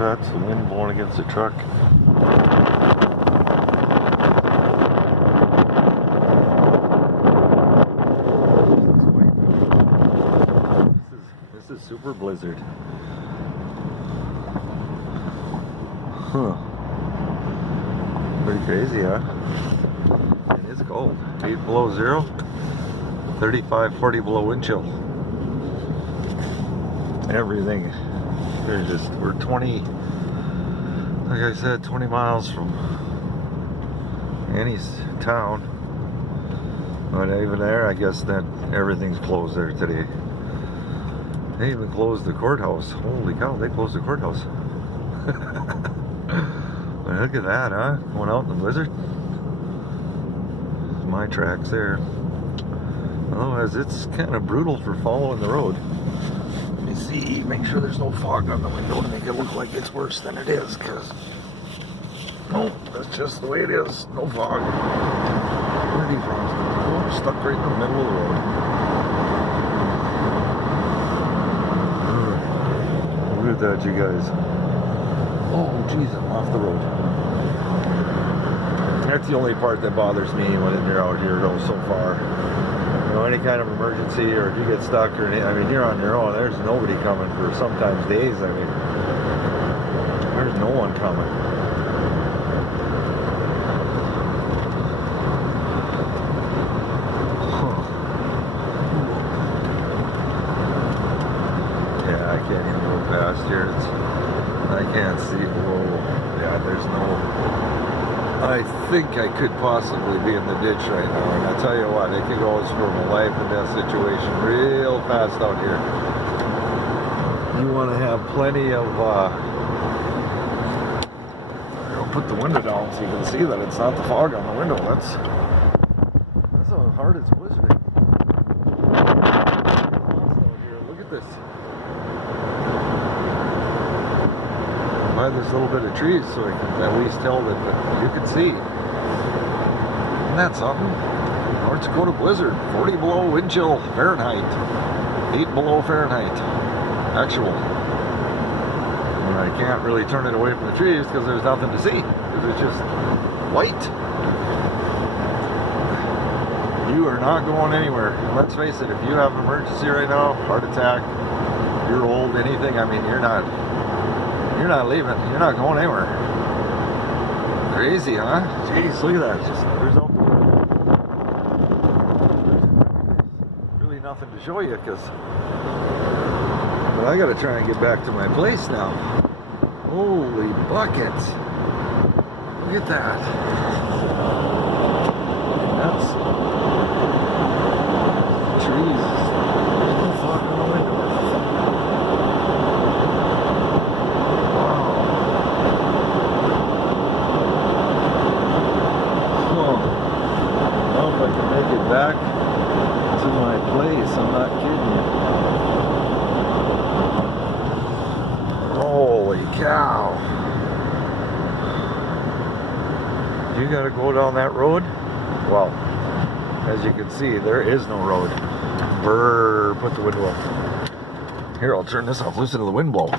That's the wind blowing against the truck. This is super blizzard. Huh. Pretty crazy, huh? It is cold. 8 below zero. 35, 40 below wind chill. Everything. We're 20, like I said, 20 miles from any town. But even there, I guess that everything's closed there today. They even closed the courthouse. Holy cow, they closed the courthouse. But look at that, huh? Going out in the blizzard. My tracks there. Otherwise, it's kind of brutal for following the road. Let me see, make sure there's no fog on the window to make it look like it's worse than it is, because nope, that's just the way it is. No fog. Where are you from? Oh, stuck right in the middle of the road. Look at that, you guys. Oh, geez, I'm off the road. That's the only part that bothers me when you're out here, though, so far. You know, any kind of emergency, or if you get stuck, or any, I mean, you're on your own. There's nobody coming for sometimes days. I mean, there's no one coming. Huh. Yeah, I can't even go past here. I can't see. Whoa. Yeah, there's no. I think I could possibly be in the ditch right now, and I tell you what, it could go from a life and death situation real fast out here. You want to have plenty of, I'll put the window down so you can see that it's not the fog on the window. That's how hard it's blizzarding. Look at this. By this little bit of trees, so I can at least tell that you can see. Isn't that something? North Dakota blizzard, 40 below wind chill Fahrenheit, 8 below Fahrenheit, actual. And I can't really turn it away from the trees because there's nothing to see, because it's just white. You are not going anywhere. And let's face it, if you have an emergency right now, heart attack, you're old, anything, I mean, you're not leaving. You're not going anywhere. Crazy, huh? Jeez, look at that. Just there's really nothing to show you, but I gotta try and get back to my place now. Holy buckets. Look at that. That's trees. There's no fog in the window. Back to my place, I'm not kidding you. Holy cow. You gotta go down that road? Well, as you can see, there is no road. Brrr, put the window up. Here, I'll turn this off, listen to the wind blow.